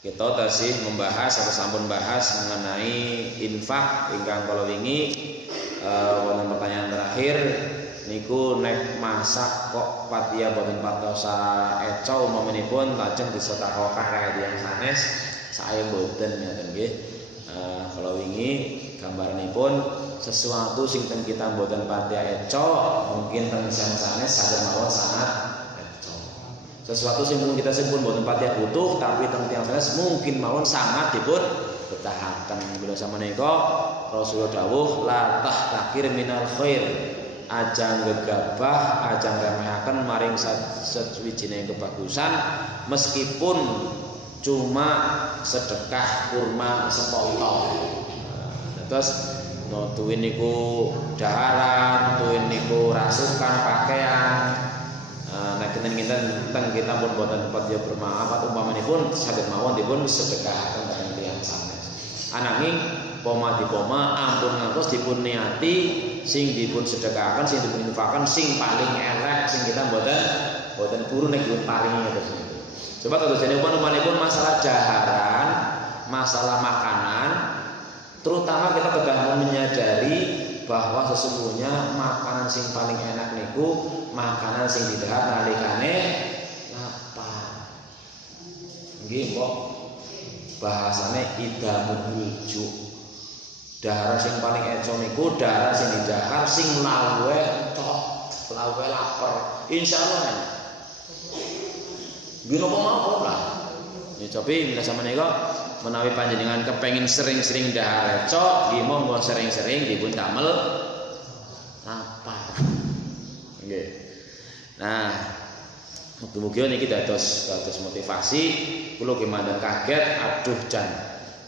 Kita tasih membahas atau sampun bahas mengenai infak ingkang kala wingi wonten pertanyaan terakhir niku nek masak kok patiya boten patosa eco umpamipun lajeng disetakokan kaya tiyang sanes saya boten ngoten nggih. Kala wingi gambaranipun sesuatu sing ten kita boten patiya eco mungkin ten sanes saged mawon sangat sesuatu sing mungkin kita sebut boten patiya butuh tapi teng tiyang sanes mungkin mawon sangat dipun betahaken. Bila sameneika Rasulullah dawuh la tahtakir minal khair, ajang gegabah ajang remehaken maring sawijining kebagusan meskipun cuma sedekah kurma sepotong. Terus no tuwin niku daharan, tuwin niku rasukan pakaian. Nek kinten-kinten teng kita pun boten patiya bermaaf umpamanipun saged mawon dipun sedekahaken dhateng tiyang sanes. Ananging poma dipoma ampun ngantos dipun niati sing dipun sedekahaken sing dipun infakaken sing paling elek sing kita boten puru nek dipun paringi terus niku. Coba terus jane umpamipun masalah daharan, masalah makanan, terutama kita kedah menyadari bahwa sesungguhnya makanan sing paling enak niku makanan sing didahar nalikane lapar. Nggih kok bahasane idamul ju. Dahar sing paling eco niku dahar sing didahar sing lawe tok, lawe lapar. Insyaallah enak. Nggih napa mawon lah. Ya cobi menawi sampeyan menawi panjenengan kepengin sering-sering dahar eco, nggih monggo sering-sering dipun damel lapar. Nggih. Nah, mugi-mugi niki dados motivasi kula kemandan kaget aduh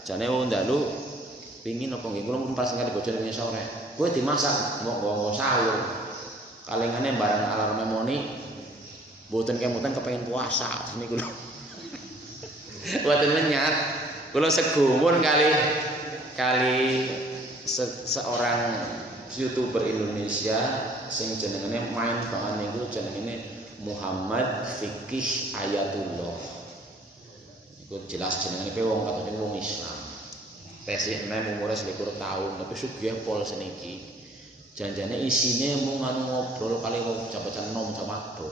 jane ndalu pingin apa nggih kula pun pas ngene bojone wingi sore. Kowe dimasak nggo sahur. Kalengane bareng alarm moni mboten kemutan kepengin puasa niku lho. Mboten menyat. Kula segumun kali seorang YouTuber Indonesia sing jenengane main banget niku jenengane Muhammad Fikih Ayatullah. Iku jelas jenengane wong katone wong Islam. Tesih enem umure 21 tahun tapi sugih pol seniki. Janjane isine mung ngobrol kali wong jabacan nom sama ado.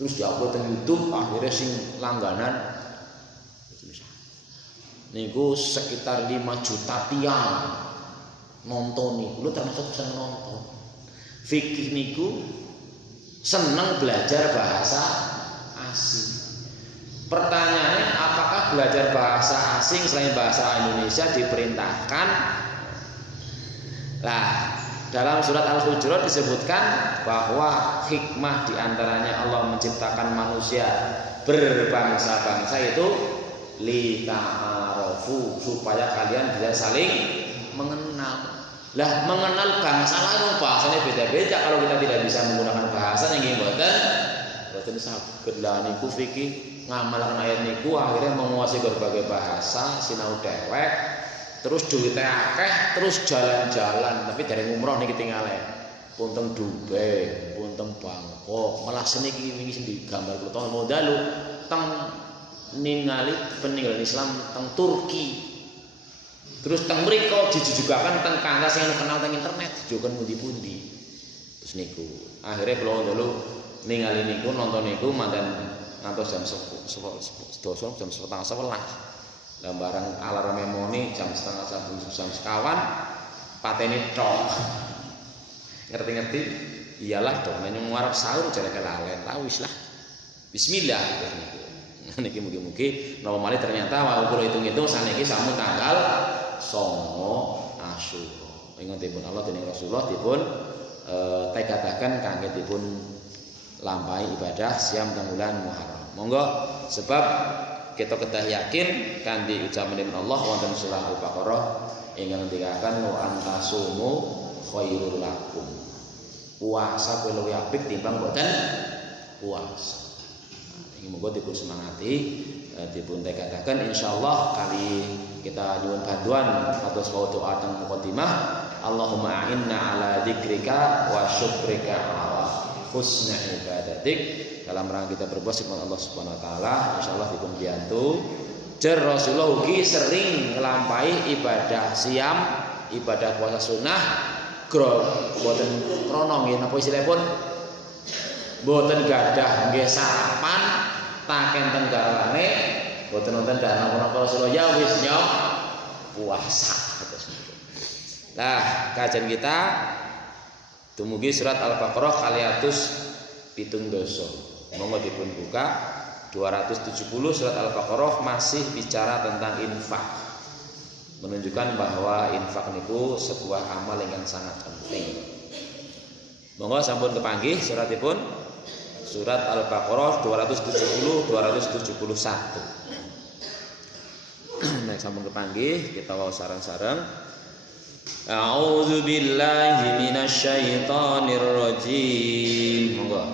Terus diupload teng YouTube akhirnya sing langganan niku sekitar 5 juta tiang nonton niku lu termasuk seneng nonton. Fikih niku seneng belajar bahasa asing. Pertanyaannya apakah belajar bahasa asing selain bahasa Indonesia diperintahkan? Lah, dalam surat Al-Hujurat disebutkan bahwa hikmah diantaranya Allah menciptakan manusia berbangsa-bangsa itu lita'arofu supaya kalian bisa saling mengenal. Lah mengenal bangsa lain bahasanya beda-beda kalau kita tidak bisa menggunakan bahasa yang boten saged lah niku fikih ngamalkan ayat niku akhirnya menguasai berbagai bahasa sinau dewek terus duwite akeh terus jalan-jalan tapi dari umroh niki tingale pun teng Dubai pun teng Bangkok malah seniki wingi sing digambar kula modalu teng ningali peninggalan Islam teng Turki. Terus teng mriko dijujugaken teng kancah sing kenal teng internet dijujugaken pundi-pundi. Terus niku akhirnya kula dulu ningali niku nonton niku manten ngantos jam 11 jam 10:30 lah bareng alarm moni jam 11:30 jam sekawan patene tok. Ngerti-ngerti iyalah dong nek ngarep sahur jare kelalen lah wis lah. Bismillah terus niku. Niki mugi-mugi napa malih ternyata wau kula hitung-hitung saniki sampun tanggal 9 Asyura. Ingatipun Allah dening Rasulullah dipun tegadaken kangge dipun lampahi ibadah siam teng bulan Muharram. Monggo sebab kita kedah yakin kanthi ucapanipun Allah wonten surah Al-Baqarah ingkang ngendikaken wa antasumu khairul lakum. Puasa kuwi luwih apik timbang boten puasa. Moga dipun semangati dipun tegadaken insyaallah kali kita nyuwun bantuan atas doa teng mukadimah Allahumma a'inna ala dzikrika wa syukrika wa husna ibadatik dalam rangka kita berbuat sifat Allah Subhanahu wa taala, insyaallah dipun biyantu. Jer Rasulullah ugi sering nglampahi ibadah siam, ibadah puasa sunnah boten krono nggih napa istilahipun boten gadah nggih sarapan taken tenggarane boten wonten dah napa Rasulullah ya wis nyok puasa. Nah, kajian kita dumugi surat Al-Baqarah kaliatus pitung doso. Monggo dipun buka 270 surat Al-Baqarah masih bicara tentang infak. Menunjukkan bahwa infak niku sebuah amal yang sangat penting. Monggo sampun kepanggih suratipun surat Al-Baqarah 270 271. Nek sampun kepanggih kita wau sareng-sareng. A'udzu billahi minasyaitonir rajim. Monggo.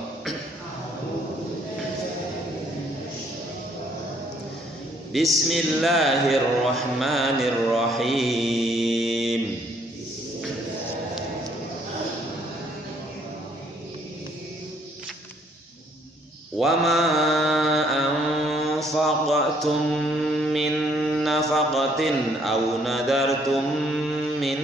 Bismillahirrahmanirrahim. Wa ma anfaqtum min nafaqatin aw nadartum min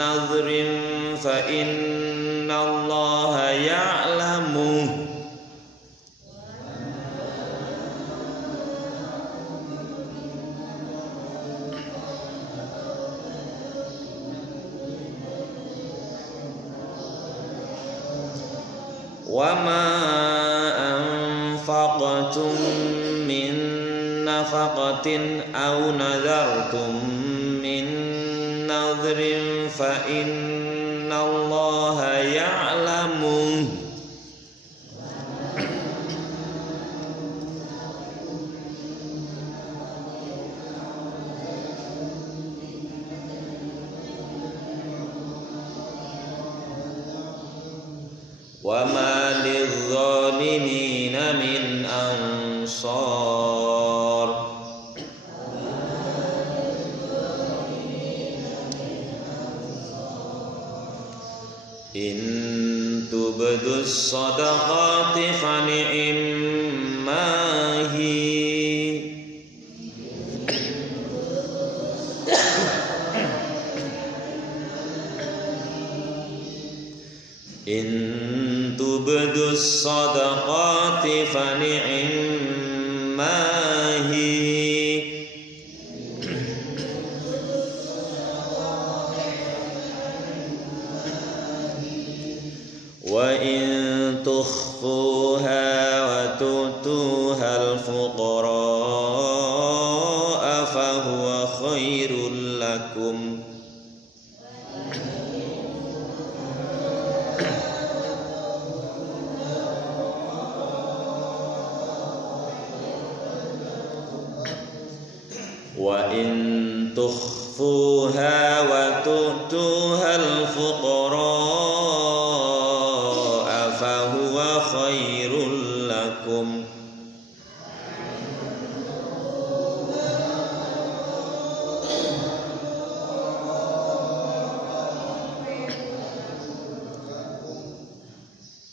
nadhrin fa innallaha ya'lamu. Wa ma anfaqtum min nafaqatin aw nadartum min nadhrin fa innallaha ya'lamu. Wa ma lidh-dhalimina min ansar. In tubdus sadaqati fa ni'mahi. In tubdus sadaqati fa ni'mahi. Wa in tukhfuha wa tu'tuha al-fuqara fa huwa khairul lakum. Wa in tukhfuha wa tu'tuha al-fuqara fa huwa khairul lakum.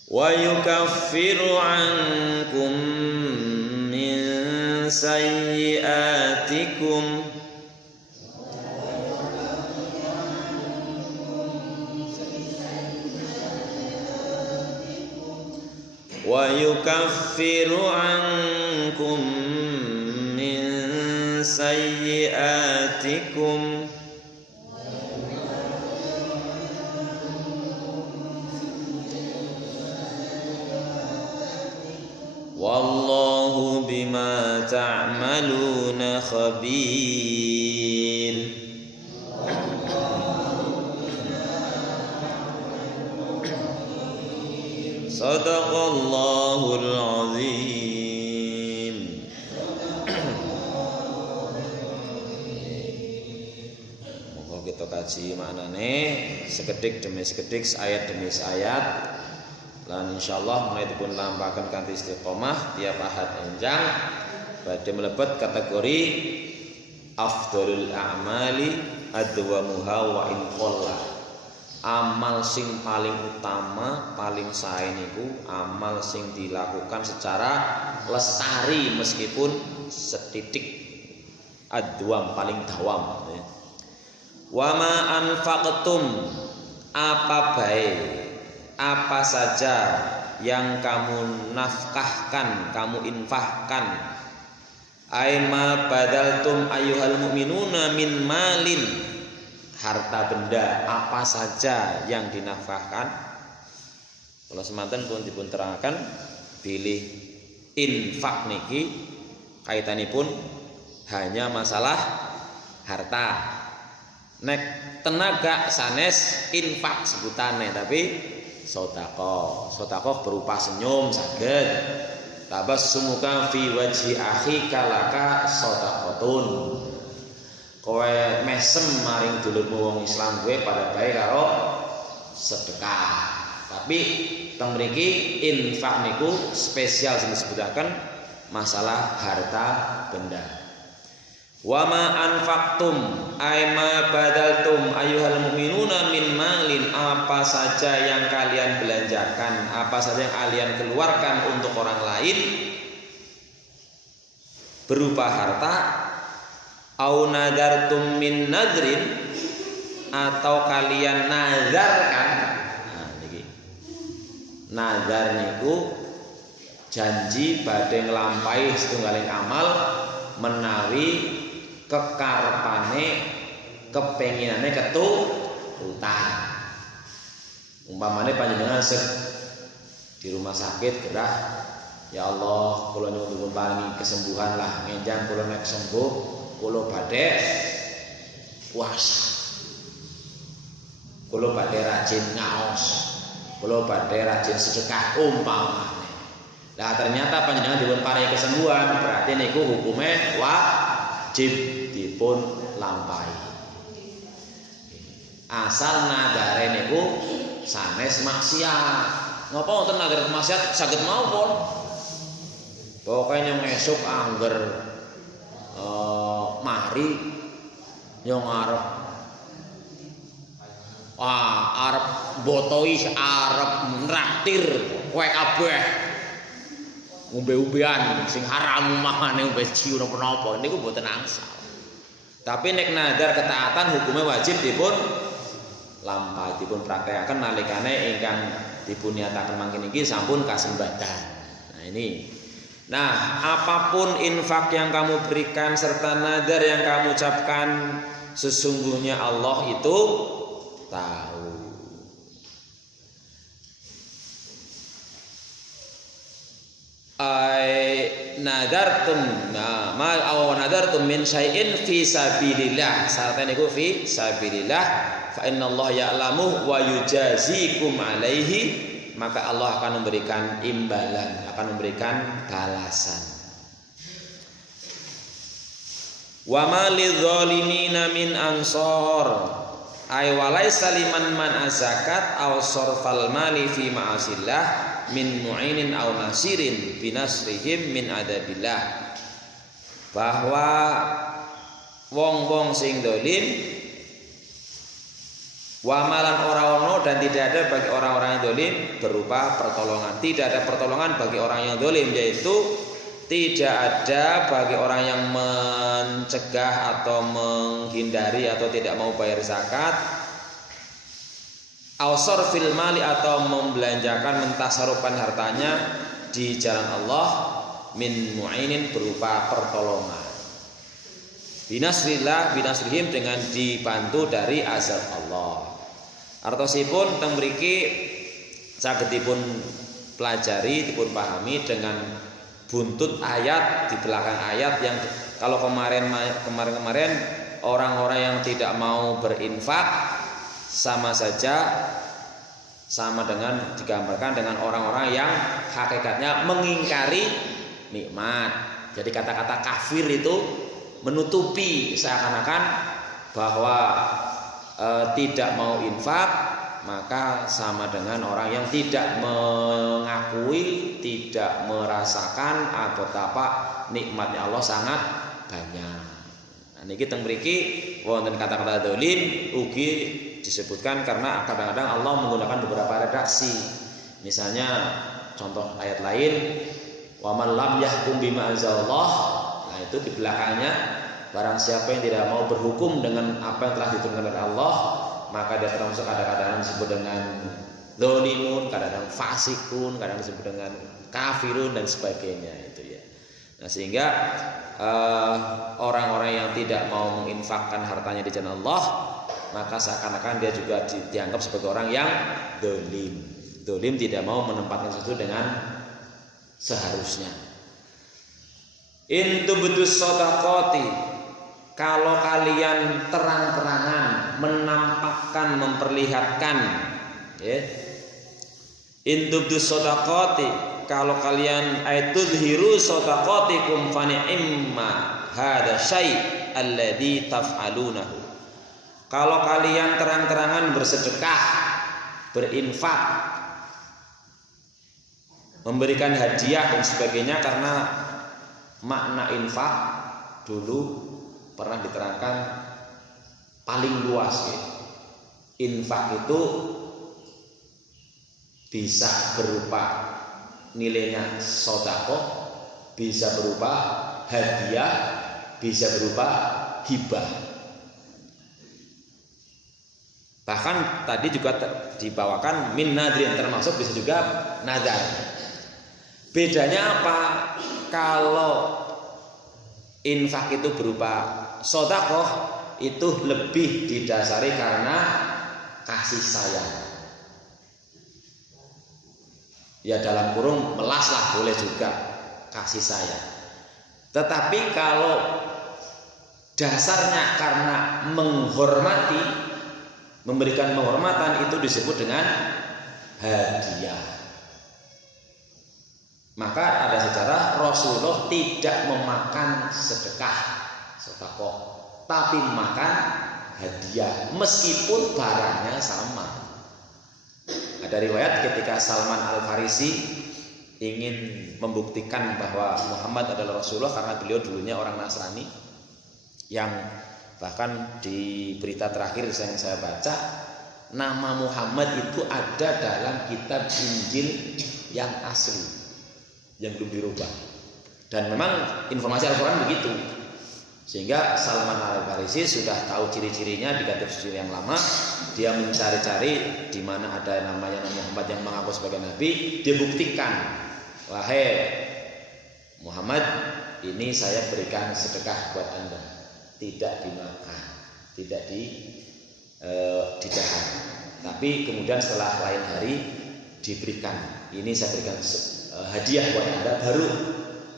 Wa yukaffiru ankum min sayyi'atikum wa yukaffiru ankum min sayyi'atikum wallahu bima ta'maluna khabir. Sadaqallahul azim. Moga kita kaji maknane sekedik demi sekedik, ayat demi ayat. Lan insyaallah mulai dipun lampahaken kanthi istiqomah tiap ahad enjang badhe mlebet kategori afdhalul a'mali adwamuha wa in qalla. amal sing paling utama, paling sae niku amal sing dilakukan secara lestari meskipun setitik adwam paling dawam ya. Wa ma anfaqtum apa baik apa saja yang kamu nafkahkan, kamu infakkan. Aima badaltum ayyuhal mu'minuna min malin, harta benda apa saja yang dinafkahkan. Kalau semanten pun dipun terangkan pilih infak niki kaitanipun hanya masalah harta. Nek tenaga sanes infak sebutane, tapi sedekah berupa senyum saged. Tabassumuka fi wajhi akhika laka shadaqatun. Kowe mesem maring dulurmu wong Islam kowe pada bae karo sedekah. Tapi teng mriki infak niku spesial sing disebutaken masalah harta benda. Wa ma anfaqtum ay ma badaltum ayyuhal mu'minuna min malin, apa saja yang kalian belanjakan, apa saja yang kalian keluarkan untuk orang lain berupa harta, au nadartum min nadrin, atau kalian nazarkan. Nah niki nazar niku janji badhe nglampahi setunggaling amal menawi kekarepane kepenginane keturutan. Umpamane panjenengan di rumah sakit gerah, ya Allah kula nyuwun paringi kesembuhan lah, ngenjang kula nek sembuh kula badhe puasa, kula badhe rajin ngaos, kula badhe rajin sedekah umpamane. Lah ternyata panjenengan dipun paringi kesembuhan, berarti niku hukume wajib dipun lampahi. Asal nadare niku sanes maksiat. Napa wonten nadar maksiat saged mawon. Pokoke nyong esuk angger mari nyong arep botoi arep nraktir kowe kabeh. Umbe-umbean sing haram mangane umbe ciu napa-napa niku mboten angsal. Tapi nek nadar ketaatan hukumnya wajib dipun lampahi, dipun praktekaken nalikane ingkang dipun nyataken mangken iki sampun kasembadan. Nah ini. Nah, apapun infak yang kamu berikan serta nadar yang kamu ucapkan, sesungguhnya Allah itu tahu. Nadartum min syai'in fi sabilillah, syaratnya niku fi sabilillah, fa innallaha ya'lamu wa yujazikum alaihi, maka Allah akan memberikan imbalan, akan memberikan balasan. Wa ma lidzalimina min ansor, ay walaysa liman man azakat aw sarfal mali fi ma'asillah min mu'inin aw nasirin binasrihim min adabillah, bahwa wong-wong sing dolim wamalan ora ono, dan tidak ada bagi orang-orang yang dolim berupa pertolongan. Tidak ada pertolongan bagi orang yang dolim, yaitu tidak ada bagi orang yang mencegah atau menghindari atau tidak mau bayar zakat, ausor fil mali, atau membelanjakan mentasarufkan hartanya di jalan Allah, min mu'inin berupa pertolongan, binasrillah binasrihim dengan dibantu dari azab Allah. Artosipun teng mriki saged dipun pelajari, dipun pahami dengan buntut ayat di belakang ayat yang kalau kemarin orang-orang yang tidak mau berinfak sama saja, sama dengan digambarkan dengan orang-orang yang hakikatnya mengingkari nikmat. Jadi kata-kata kafir itu menutupi seakan-akan bahwa tidak mau infak, maka sama dengan orang yang tidak mengakui, tidak merasakan betapa nikmatnya Allah sangat banyak. Nah niki teng mriki wonten kata-kata dolim ugi disebutkan karena kadang-kadang Allah menggunakan beberapa redaksi. Misalnya contoh ayat lain, wa man lam yahkum bima anzalallah. Nah, itu di belakangnya barang siapa yang tidak mau berhukum dengan apa yang telah diturunkan oleh Allah, maka dia termasuk kadang-kadang disebut dengan dzalimun, kadang-kadang fasikun, kadang disebut dengan kafirun dan sebagainya itu ya. Nah, sehingga orang-orang yang tidak mau menginfakkan hartanya di jalan Allah, maka seakan-akan dia juga dianggap sebagai orang yang dolim. Dolim tidak mau menempatkan sesuatu dengan seharusnya. Intubdus shadaqati, kalau kalian terang-terangan menampakkan, memperlihatkan, ya. Intubdus shadaqati, kalau kalian aitudhiru shadaqatikum fa ni'ma hadza syai' alladzi taf'alunahu. Kalau kalian terang-terangan bersedekah, berinfak, memberikan hadiah dan sebagainya, karena makna infak dulu pernah diterangkan paling luas ya. Infak itu bisa berupa nilainya sedekah, bisa berupa hadiah, bisa berupa hibah. Bahkan tadi juga dibawakan min nadrin, termasuk bisa juga nadar. Bedanya apa? Kalau infak itu berupa sedekah, itu lebih didasari karena kasih sayang. Ya dalam kurung melas lah, boleh juga kasih sayang. Tetapi kalau dasarnya karena menghormati, memberikan penghormatan, itu disebut dengan hadiah. Maka ada sejarah Rasulullah tidak memakan sedekah, tapi makan hadiah meskipun barangnya sama. Ada riwayat ketika Salman Al-Farisi ingin membuktikan bahwa Muhammad adalah Rasulullah, karena beliau dulunya orang Nasrani, yang bahkan di berita terakhir yang saya baca, nama Muhammad itu ada dalam kitab Injil yang asli, yang belum dirubah. Dan memang informasi Al-Quran begitu. Sehingga Salman Al-Farisi sudah tahu ciri-cirinya di kitab suci yang lama. Dia mencari-cari di mana ada namanya Muhammad yang mengaku sebagai nabi. Dia buktikan, wahai Muhammad, ini saya berikan sedekah buat Anda, tidak dimakan, tidak didahar. Tapi kemudian setelah lain hari diberikan, ini saya berikan hadiah buat Anda, baru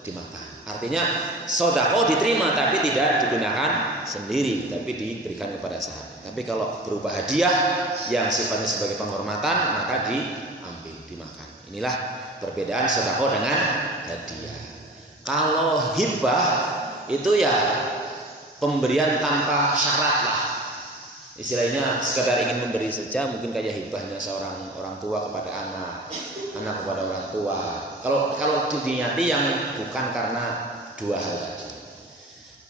dimakan. Artinya sedekah diterima tapi tidak digunakan sendiri, tapi diberikan kepada sahabat. Tapi kalau berupa hadiah yang sifatnya sebagai penghormatan, maka diambil, dimakan. Inilah perbedaan sedekah dengan hadiah. Kalau hibah itu ya pemberian tanpa syarat lah. Istilahnya sekedar ingin memberi saja, mungkin kayak hibahnya seorang orang tua kepada anak kepada orang tua. Kalau diniati yang bukan karena dua hal tadi.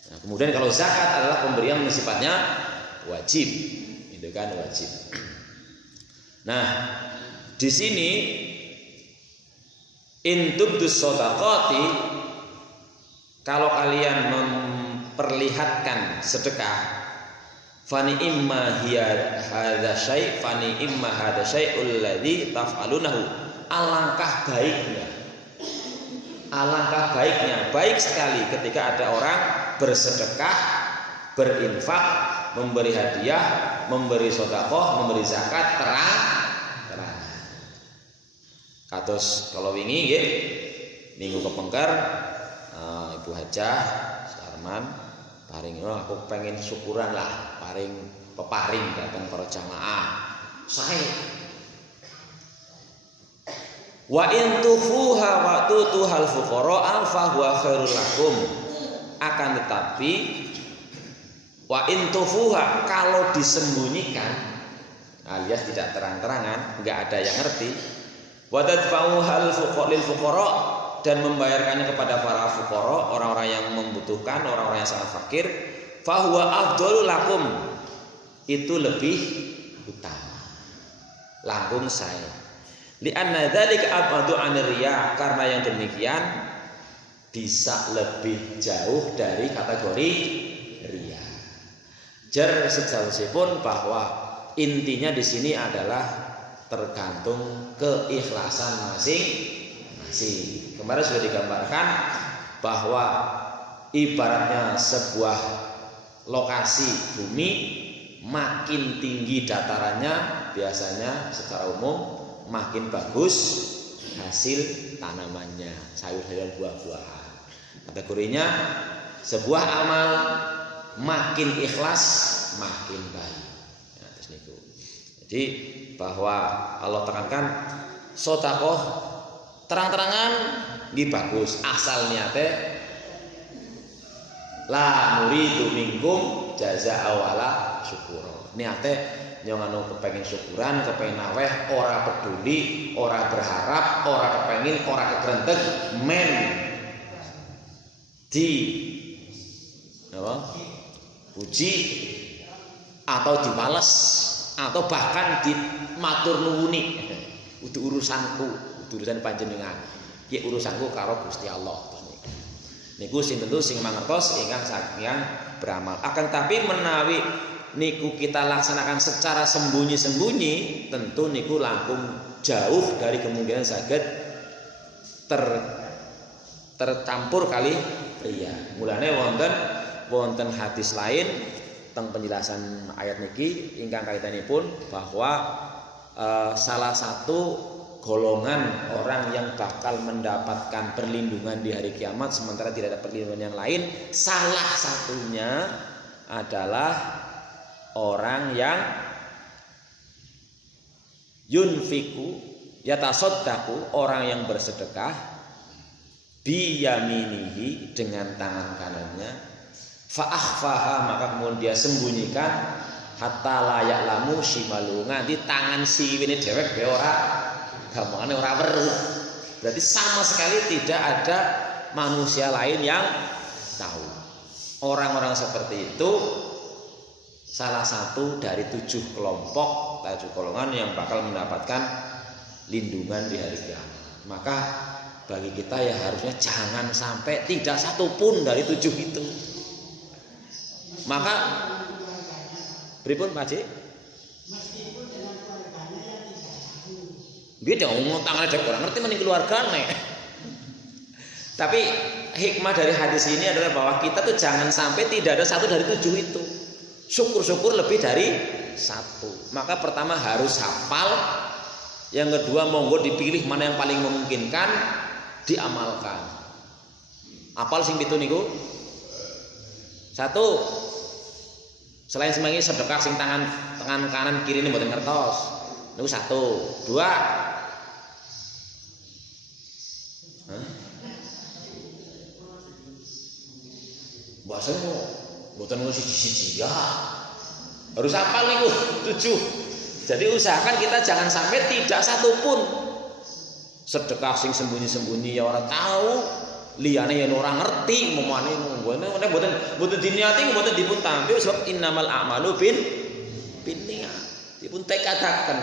Nah, kemudian kalau zakat adalah pemberian yang sifatnya wajib, itu kan wajib. Nah, di sini intubdus shadaqati, kalau kalian memperlihatkan sedekah, fani imma hiya hadza syai' fani imma hadza syai'ul ladzi taf'alunahu. Alangkah baiknya, baik sekali ketika ada orang bersedekah, berinfak, memberi hadiah, memberi sedekah, memberi zakat terang. Kados kalau wingi nggih, minggu kepengker Ibu Hajah Sarman paring, aku pengen syukuran lah, paring peparing datang para jamaah. Sae wa in tufuha wa tutuhal fuqara fa huwa khairul lakum. Akan tetapi wa in tufuha, kalau disembunyikan alias tidak terang-terangan, enggak ada yang ngerti, wa tadfa'uhal fuqara, dan membayarkannya kepada para fuqara, orang-orang yang membutuhkan, orang-orang yang sangat fakir, fa huwa afdhalul lakum, itu lebih utama. Langkung saya. Li'anna dzalika abadu 'anir riya, karena yang demikian bisa lebih jauh dari kategori riya. Jar sejauhipun bahwa intinya di sini adalah tergantung keikhlasan masing-masing. Kemarin sudah digambarkan bahwa ibaratnya sebuah lokasi bumi, makin tinggi datarannya biasanya secara umum makin bagus hasil tanamannya, sayur-sayuran, buah-buahan. Kategorinya sebuah amal makin ikhlas makin baik. Nah, terus niku. Jadi bahwa Allah tekankan sedekah terang-terangan nggih bagus, asal niate la nuridu minkum jazaa'a wala syukura. Niate yang anu kepengin syukuran, kepengin naweh, ora peduli, ora berharap, ora kepengin, ora kegrentek men di apa? Puji atau dibales atau bahkan dimatur nuwuni. Udu urusanku, urusan panjenengan. Ki urusanku karo Gusti Allah. Niku sing tentu sing mangertos ingkang saking beramal. Akan tapi menawi niku kita laksanakan secara sembunyi-sembunyi, tentu niku langkung jauh dari kemungkinan saged tercampur kali riya. Mulane wonten hadis lain tentang penjelasan ayat niki ingkang kaitanipun bahwa salah satu golongan orang yang bakal mendapatkan perlindungan di hari kiamat sementara tidak ada perlindungan yang lain, salah satunya adalah orang yang yunfiku yatasaddaqu, orang yang bersedekah biyaminihi, dengan tangan kanannya, fa'akhfaha, maka kemudian dia sembunyikan, hatta layak lamu shimalu, nganti tangan siwine dhewek be ora gampangane ora weruh. Berarti sama sekali tidak ada manusia lain yang tahu. Orang-orang seperti itu salah satu dari 7 kelompok, 7 golongan yang bakal mendapatkan lindungan di hari kiamat. Maka bagi kita ya harusnya jangan sampai tidak satu pun dari 7 itu. Maka pripun Pak Cik? Meskipun dengan keluarganya yang tidak tahu. Dia jangan ngutangane dek orang ngerti mending keluargane. Tapi hikmah dari hadis ini adalah bahwa kita tuh jangan sampai tidak ada satu dari 7 itu. Syukur-syukur lebih dari 1. Maka pertama harus hafal, yang kedua monggo dipilih mana yang paling memungkinkan diamalkan. Apal sing pitu niku? 1, selain semangi sedekah sing tangan kanan kiri ini mboten ngertos. Niku 1. 2, bahasanya mboten ngono siji-siji ya. Harus hafal niku 7. Jadi usahakan kita jangan sampai tidak satu pun sedekah sing sembunyi-sembunyi ya orang tahu, liyane yen ora ngerti momane mboten diniati mboten dipun tampil sebab innamal a'malu binniyat. Dipun tekadaken.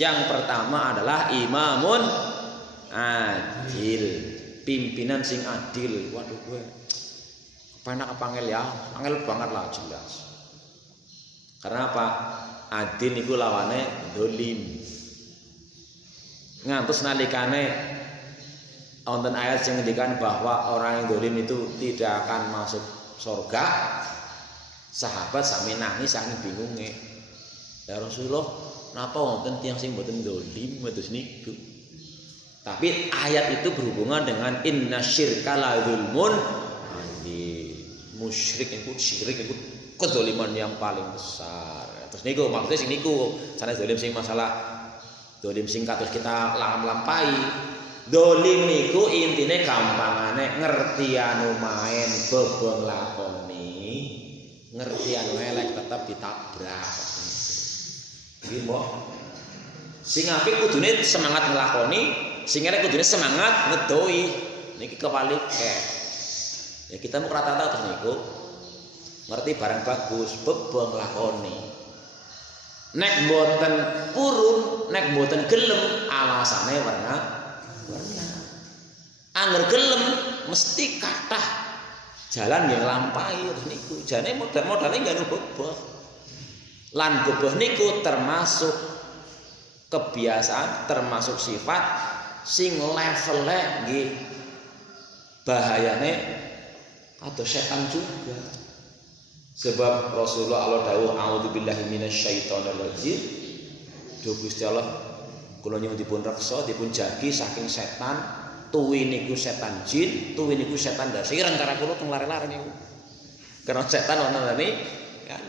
Yang pertama adalah imamun adil, pimpinan sing adil. Waduh gue penak apa angel ya? Angel banget lah jelas. Karena apa? Adil niku lawane dolim. Ngantos nalikane wonten ayat yang ngendikan bahwa orang yang dolim itu tidak akan masuk surga. Sahabat sami nangis saking bingunge. Ya Rasulullah, napa wonten tiyang sing mboten dolim wedhus niku? Tapi ayat itu berhubungan dengan innasyirka la dzulmun adzim. Musyrik itu syirik itu kedzaliman yang paling besar. Terus niku maksudnya sing niku, sanes dolim sing masalah dolim sing kados kita lampahi. Dolim niku intine gampangane ngerti anu main bebeng lakoni, ngerti anu elek tetap ditabrak. Iki mbok. Sing apik kudune semangat nglakoni, sing elek kudune semangat ngedoi. Niki kewalike. Ya kita mau rata-rata terus niku ngerti barang bagus bebeng lakoni. Nek mboten purun, nek mboten gelem alasane warna. Angger gelem mesti kathah jalan yang lampahi niku. Jane modal-modale nggak boboh. Lan boboh niku termasuk kebiasaan, termasuk sifat sing levele nggih bahayane atau setan juga. Sebab Rasulullah Allah dawuh a'udzubillahi minasyaitonir rajim. Duh Gusti Allah kula nyuwun dipun reksa, dipun jagi saking setan. Tuwi niku setan jin, tuwi niku setan dasiran cara kula teng lare-lare niku. Karena setan wonten niki kan.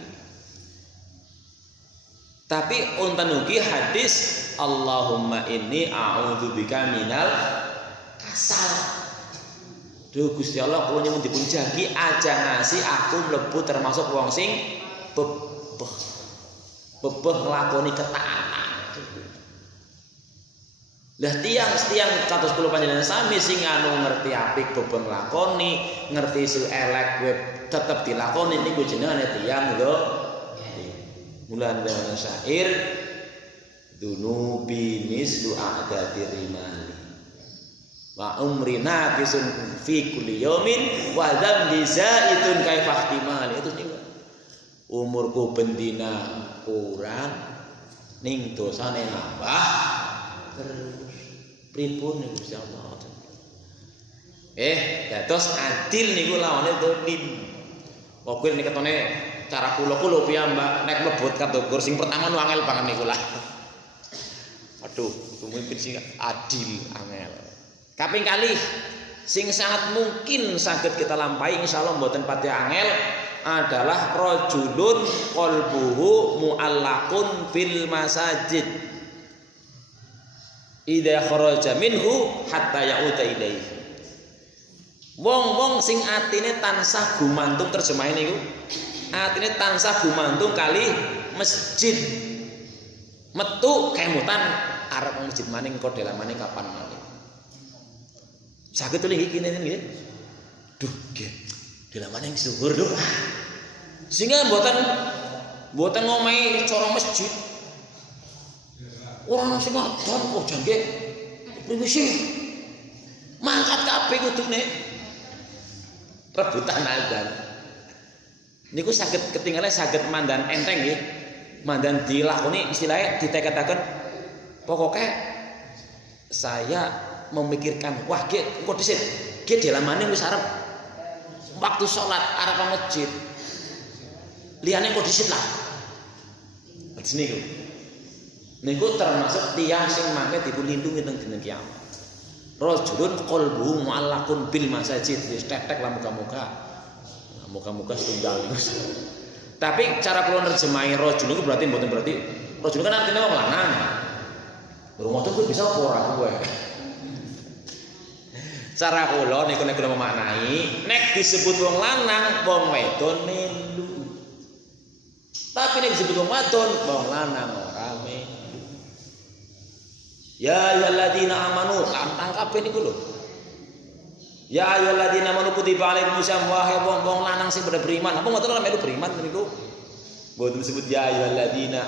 Tapi wonten ugi hadis Allahumma inni a'udzubika minal kasal. Duh Gusti Allah kula nyuwun dipun jagi aja ngasih aku mlebu termasuk wong sing bebeh nglakoni ketaatan. Lah tiang kados kula panjenengan sami sing anu ngerti apik bebeng lakoni, ngerti sing elek web tetep dilakoni niku jenengane tiang lho. Mulan dengan syair dunubi mislu a'dadi rimali. Wa umrina bisun fi kulli yaumin wa dzambi zaitun kaifahtimali. Itu niku. Umurku bendina kurang ning dosane nambah terus. Pripun niku Gusti Allah. Dados adil niku lawane dolim. Pokoke nek ketone cara kula piyambak nek mlebet kadogur sing pertama nu angel banget niku lah. Aduh, pemimpin sing adil angel. Kaping kalih sing sangat mungkin saged kita lampahi insyaallah mboten pati angel adalah rajulun qalbuhu muallaqun bil masajid. Idza kharaja minhu hatta ya'uda ilaihi. Wong-wong sing atine tansah gumantung terjemahe niku. Atine tansah gumantung kali masjid. Metu kemutan arep masjid maning kok delamane kapan maning. Saged tulih iki nggih. Duh, nggih. Delamane zuhur lho. Sehingga mboten ngomahi cara masjid. Orang sing ngadon kok jangge priwisi. Mangkat kabeh kudune. Rebutan azan. Niku saged ketinggalan saged mandan enteng nggih. Mandan dilakoni istilahnya diteketaken pokoknya saya memikirkan wah nggih engko dhisik. Nggih delamane wis arep waktu salat arep masjid. Liyane engko dhisik lah. Niku. Niku termasuk tiang sing mangke dipun lindungi teng dina kiamat. Rajulun qalbuhu mu'allaqun bil masajid. Wis tetek lah muga-muga. Muga-muga setunggal niku. Tapi cara kula nerjemahi rajul niku berarti mboten berarti rajul kan artinya wong lanang. Rumah tuh bisa apa ora kowe. Cara kula niku nek kula memaknai nek disebut wong lanang wong wedon melu. Tapi nek disebut wong wadon wong lanang ora melu. Ya ayyuhalladzina amanu lantang kabeh niku lho. Ya ayyuhalladzina amanu kutiba alaikumusiyam wahai wong lanang sing pada beriman. Apa ngoten ora melu beriman niku? Mboten disebut ya ayyuhalladzina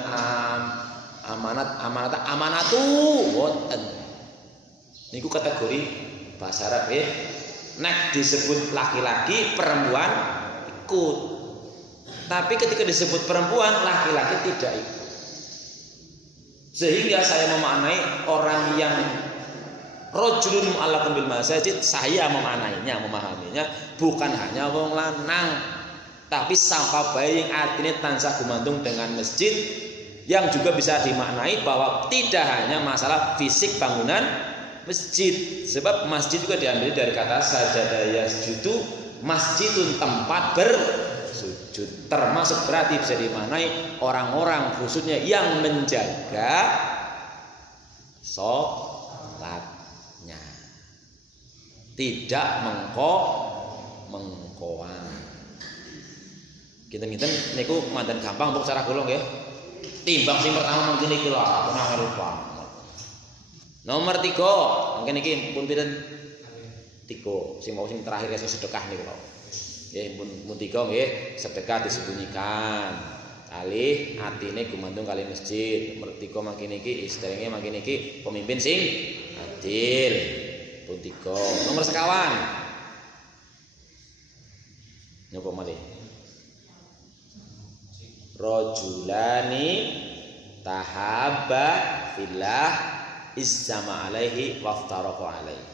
amanatu mboten. Niku kategori bahasa Arab ya. Nek disebut laki-laki perempuan ikut. Tapi ketika disebut perempuan laki-laki tidak ikut. Sehingga saya memaknai orang yang rajulun mu'allaqun bil masajid, saya memaknainya, memahaminya bukan hanya wong lanang, tapi sapa bae yang artinya tansah gumantung dengan masjid, yang juga bisa dimaknai bahwa tidak hanya masalah fisik bangunan masjid, sebab masjid juga diambil dari kata sajada yasjudu, masjidun tempat bersujud, termasuk berarti bisa dimaknai orang-orang khususnya yang menjaga sholatnya, tidak mengkoang. Kita niku mandan gampang untuk cara kula nggih. Timbang sing pertama mungkin iki lho, ana lupa. Nomor 3, mungkin iki pun pinten? 3. Sing mau sing terakhir sing sedekah niku lho. Nggih, pun 3 nggih, sedekah disembunyikan. kalih atine gumantung kali masjid. Mertika makin iki istrenge makin iki pemimpin sing adil. Pun 3. Nomor sekawan. Napa malih? Rajulani tahabba fillah izzama alaihi waftaraqa alaihi.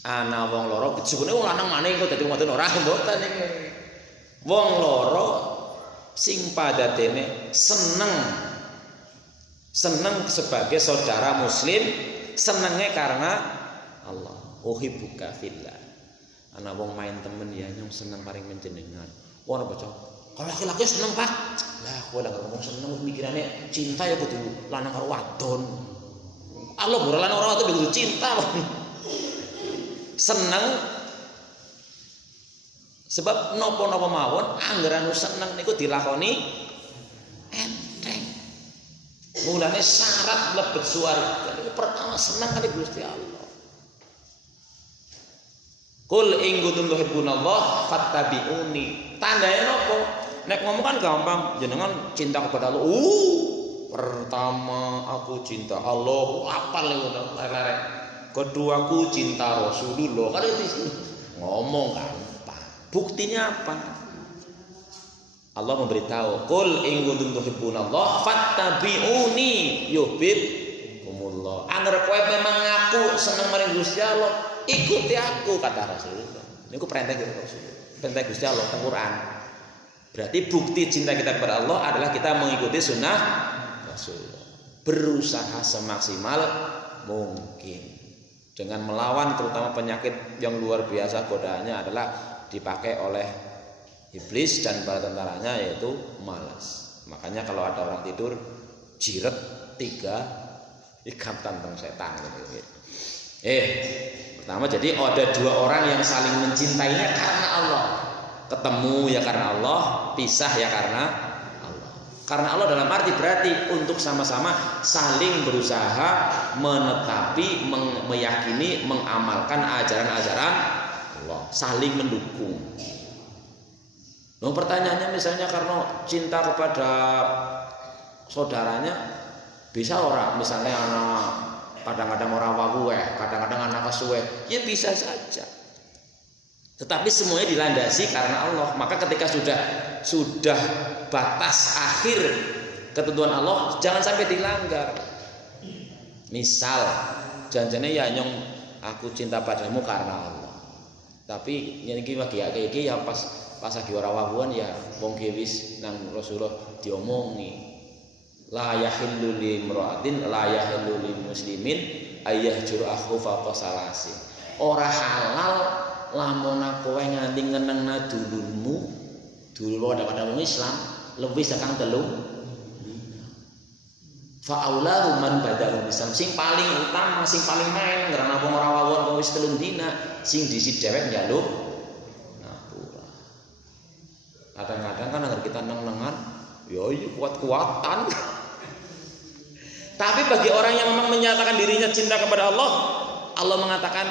Ana wong loro disebutne wong lanang maneh kok dadi ngoten ora mboten iki. Wong loro sing padadene seneng sebagai saudara muslim, senenge karena Allah. Uhibbuka fillah. Ana wong main temen ya nyong seneng paring menjenengan. Ora baca. Kalau laki-laki seneng Pak. Lah kowe lak ngomong seneng mikirane cinta ya kudu lanang karo wadon. Allah ora lanang ora wadon kudu cinta. Seneng sebab napa-napa mawon anggaran seneng niku dilakoni enteng. Mulane syarat mlebet swarga niku pertama seneng kali Gusti Allah. Qul in kuntum tuhibbunallah fattabi'uni. Tandane napa? Nek ngomong kan gampang, jenengan cinta kepada Allah. Pertama aku cinta Allah, apal ngono lere. Keduaku cinta Rasulullah. Kan itu ngomong gampang. Buktinya apa? Allah memberitahu, "Qul in kuntum tuhibbunallah fattabi'uni yuhibbukumullah." Angger kowe memang ngaku seneng marang Gusti Allah, ikuti aku kata Rasulullah. Niku perintah Rasulullah. Perintah Gusti Allah teng Quran. Berarti bukti cinta kita kepada Allah adalah kita mengikuti sunnah Rasulullah. Berusaha semaksimal mungkin. Dengan melawan terutama penyakit yang luar biasa godaannya adalah dipakai oleh iblis dan para tentaranya yaitu malas. Makanya kalau ada orang tidur jiret 3 ikatan tentang setan gitu. Pertama jadi ada 2 orang yang saling mencintainya karena Allah. Ketemu ya karena Allah, pisah ya karena Allah. Karena Allah dalam arti berarti untuk sama-sama saling berusaha menetapi, meyakini, mengamalkan ajaran-ajaran Allah, saling mendukung. Nah, pertanyaannya misalnya karena cinta kepada saudaranya bisa orang misalnya anak kadang-kadang orang wawu kadang-kadang anak kesuwe, ya bisa saja. Tetapi semuanya dilandasi karena Allah. Maka ketika sudah batas akhir ketentuan Allah, jangan sampai dilanggar. Misal janjane ya nyong aku cinta padamu karena Allah. Tapi yen iki wagi ya pas lagi ora wawuan ya wong wis nang Rasulullah diomongi. La yahillu li imra'atin la yahillu li muslimin ayyahjur akhu fawqa salasin. Ora halal lamun kowe nganti ngenengna dulurmu, dulur pada wong Islam lebih sakang 3. Fa aulahu man badahu Islam. Sing paling utama, sing paling main ngrana wong ora wawon wis 3 dina, sing disit dhewek njaluk ngapura. Kadang-kadang kan agar kita neng-nengan, ya iya kuat-kuatan. Tapi bagi orang yang memang menyatakan dirinya cinta kepada Allah, Allah mengatakan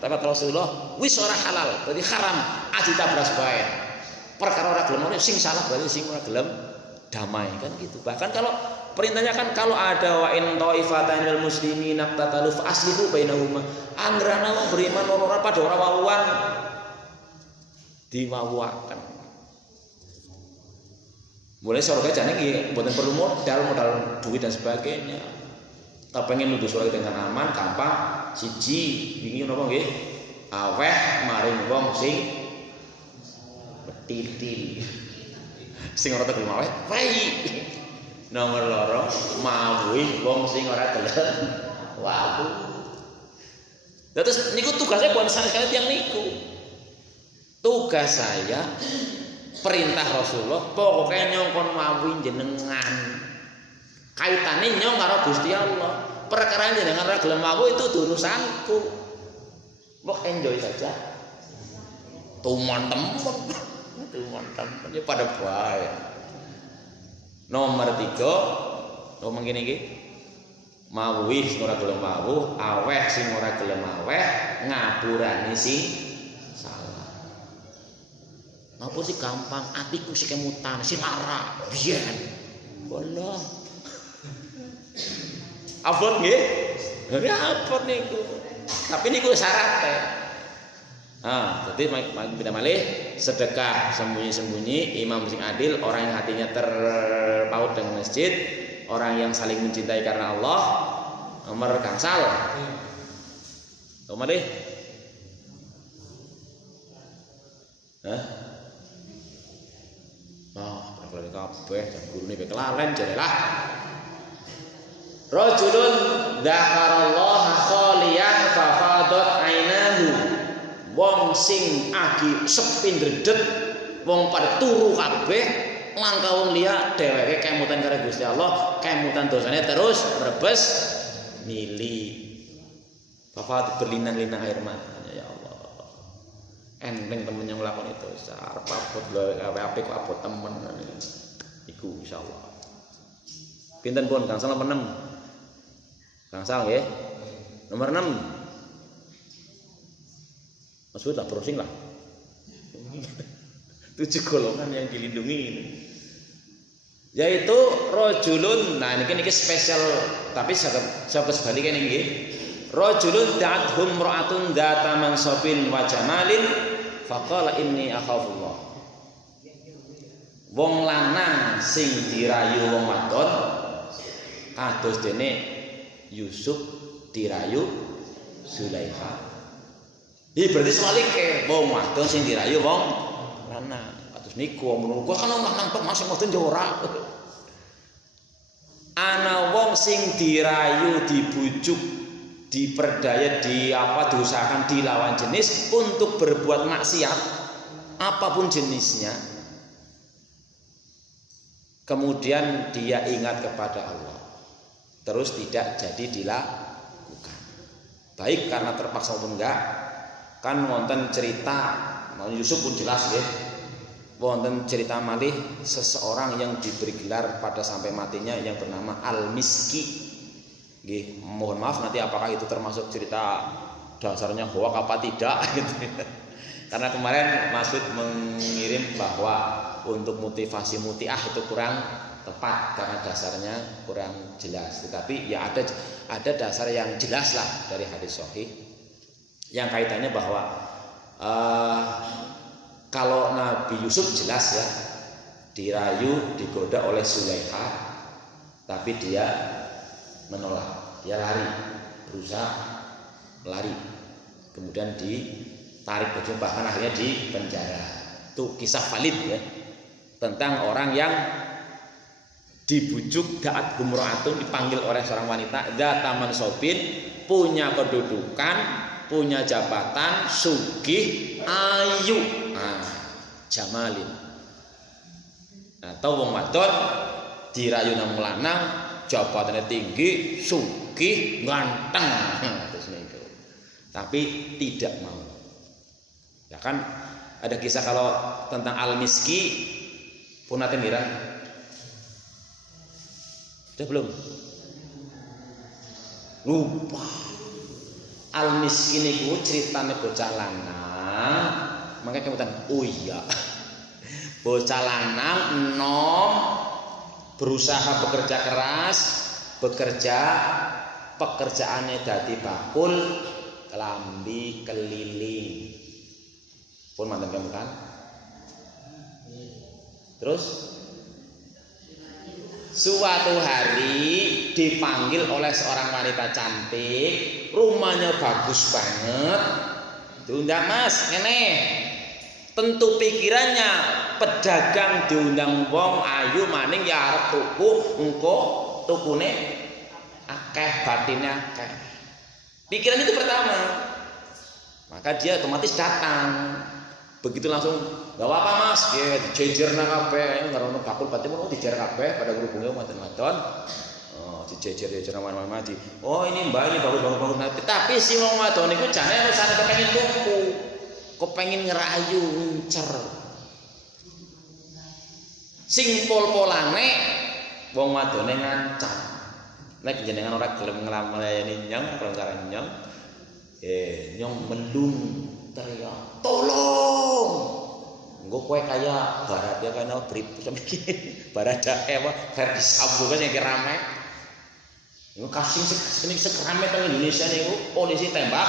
kata Rasulullah, wis ora halal, berarti haram, aji tabras bae. Perkara ora gelem sing salah berarti sing ora gelem damai kan gitu. Bahkan kalau perintahnya kan kalau ada wa in taifatan minal muslimin naqtatalu fa aslihu bainahuma. Anggrana wong beriman ora padha ora wawuan diwawaken. Mulai surga jane iki mboten perlu modal duit dan sebagainya. Tak pengen nuju surga dengan aman, gampang. Siji wingi napa nggih? Aweh maring wong sing betiti. Sing ora gelem aweh, wae. Nomor 2 mawuhi wong sing ora gelem. Waduh. Terus niku tugasnya bukan sekali tiyang niku. Tugas saya perintah Rasulullah pokoknya nyong kon mawuhi jenengan. Kaitane nyong karo Gusti Allah. Perkara jenengan ora gelem mawuh itu urusanku. Mbok enjoy saja. Teman-teman ini pada baik. Nomor 3 ngomong gini iki. Mawuhi sing ora gelem mawuh, aweh sing ora gelem aweh, ngapurani sing salah. Ngapa sih gampang, atiku sih kemutan, si lara, biyen. Wallah. Abot nggih? Ya abot niku. Tapi niku syaratnya. Jadi beda malih sedekah sembunyi-sembunyi, imam sing adil, orang yang hatinya terpaut dengan masjid, orang yang saling mencintai karena Allah, nomor gangsal. Malih. Kalau kabeh gurune pe kelalen jarelah. Rajulun dzakarallaha khaliyan fa fadat ainahu. Wong sing agi sepi ndredeg, wong pada turu kabeh, langka wong liya dheweke kemutan karo Gusti Allah, kemutan dosane terus merebes mili. Bapak berlinang-linang air matanya, ya Allah. Enteng temen yang nglakoni itu, arep apot apik kok apot temen iku insyaallah. Pinten pun gangsal nomor 6. Gangsal nggih. Nomor 6. Maksud lah browsing lah. 7 golongan yang dilindungi ini. Yaitu rajulun, nah niki spesial tapi sahabat sebaliknya niki. Rajulun ta'adhum ra'atun dzata mansabin wa jamalin faqala inni akhafullah. Wong lanang sing dirayu wong wadon kados dene Yusuf dirayu Zulaikha. Berarti semalike wong wadon sing dirayu wong lanang. Kados niku wong menunggu kan wong lanang tok masih mboten yo ora. Ana wong sing dirayu, dibujuk, diperdaya, diusahakan dilawan jenis untuk berbuat maksiat apapun jenisnya. Kemudian dia ingat kepada Allah. Terus tidak jadi dilakukan. Baik karena terpaksa pun enggak. Kan wonten cerita Yusuf pun jelas ya. Wonten cerita malih seseorang yang diberi gelar pada sampai matinya yang bernama Al-Miski. Nggih, mohon maaf nanti apakah itu termasuk cerita dasarnya hoak apa tidak gitu. Karena kemarin Mas Wid mengirim bahwa untuk motivasi mutiah itu kurang tepat karena dasarnya kurang jelas. Tetapi ya ada dasar yang jelas lah dari hadis sahih yang kaitannya bahwa kalau Nabi Yusuf jelas ya dirayu, digoda oleh Zulaikha, tapi dia menolak, dia lari, berusaha lari, kemudian ditarik baju, bahkan akhirnya di penjara. Itu kisah valid ya tentang orang yang dibujuk da'at humra'atun, dipanggil oleh seorang wanita dzata mansabin, punya kedudukan, punya jabatan, sugih, ayu, jamalin. Atau wong wadon dirayu nang lanang, jabatannya tinggi, sugih, ganteng, terus niku. Tapi tidak mau. Ya kan ada kisah kalau tentang Al-Miski pun nate mirang. Sudah belum? Lupa. Al-Miskin niku ceritane bocah lanang, makanya kemudian oh iya. Bocah lanang enom berusaha bekerja keras, pekerjaannya dadi bakul kelambi keliling. Pun mantan kamu kan? Terus suatu hari dipanggil oleh seorang wanita cantik, rumahnya bagus banget. Diundang Mas, ngene. Tentu pikirannya pedagang diundang wong ayu maning ya arep tuku, engko tukune akeh, batine akeh. Pikiran itu pertama. Maka dia otomatis datang. Begitu langsung, gak apa-apa Mas, ya dijejerna kabeh, ngarono bakul batin mau dijejer kabeh pada grubungnya wadon-wadon. Oh, dijejer mana-mana di. Oh, ini Mbak ini bagus. Tapi si wong wadon niku jane rusane kepengin tuku. Kepengin ngerayu, ngincer. Sing pol-polane wong wadone ngancam. Nek jenengan ora gelem nglayani nyong, perkara nyong. Nyong mendung teriak, "Tolong!" engko kowe kaya Barada kan brip sampe Barada apa Verdi Sambo kan yang rame. Iku casting sekrame teng Indonesia niku polisi tembak.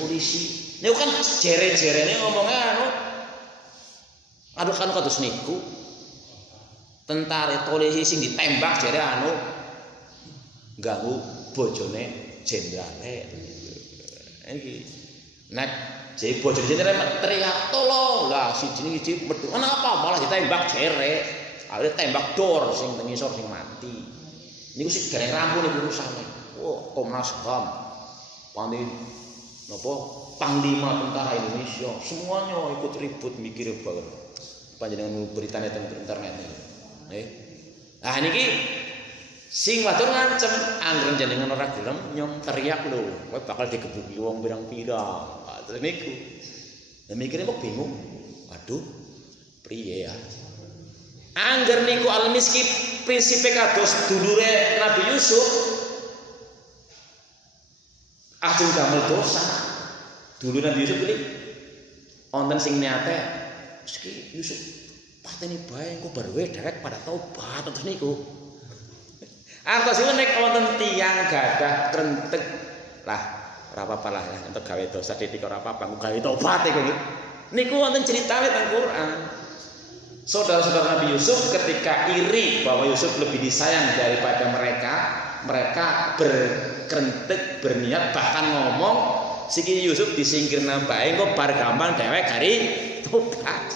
Polisi. Niku kan jere-jerene ngomongnya aduh kan kados niku. Tentara polisi sing ditembak jere ganggu bojone jenderale. Iki nek jadi bojone jenderale teriak tolong lah siji metu. Kenapa malah ditembak jere? Akhirnya tembak dor sing teng ngisor sing mati. Niku sik gareng rampung niku urusane. Oh, Komnas HAM. Panglima tentara Indonesia, semuanya ikut ribut mikir banget. Panjenengan beritanya teng internet niku. Nah niki sing matur ngancem anggere jenengan ora gelem nyong teriak lho, kowe bakal digebuki wong pirang-pirang. Terus niku. Lah mikire kok bingung. Waduh, priye ya? Angger niku al-miski prinsipe kados dulure Nabi Yusuf. Ajeng damel dosa. Dulu Nabi Yusuf iki wonten sing niate meski Yusuf pateni bae engko bar wae derek pada tobat terus niku. Artosipun nek wonten tiyang gadah krentek lah ora apa-apa lah entuk gawe dosa titik ora apa-apa engko gawe tobat iku. Niku wonten critane teng Quran. Saudara-saudara Nabi Yusuf ketika iri bahwa Yusuf lebih disayang daripada mereka berkrentek berniat bahkan ngomong siki Yusuf disingkir nambahe engko bar gampang dhewek gari tobat.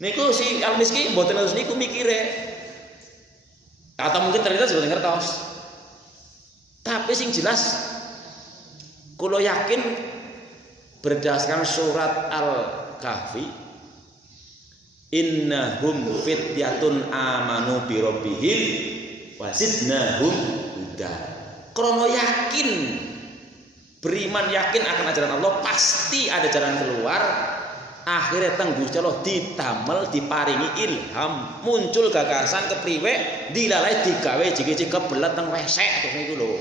Niku si al-miski mboten harus niku mikire. Atau mungkin ternyata sudah ngertos. Tapi sing jelas kula yakin berdasarkan surat Al-Kahfi innahum fityatun amanu bi rabbihim wazidnahum huda. Krono yakin beriman yakin akan ajaran Allah pasti ada jalan keluar. Akhirnya teng Gusti Allah ditamel diparingi ilham muncul gagasan kepriwe dilalai digawe jiki-jiki kebelet teng wesek terus niku lho.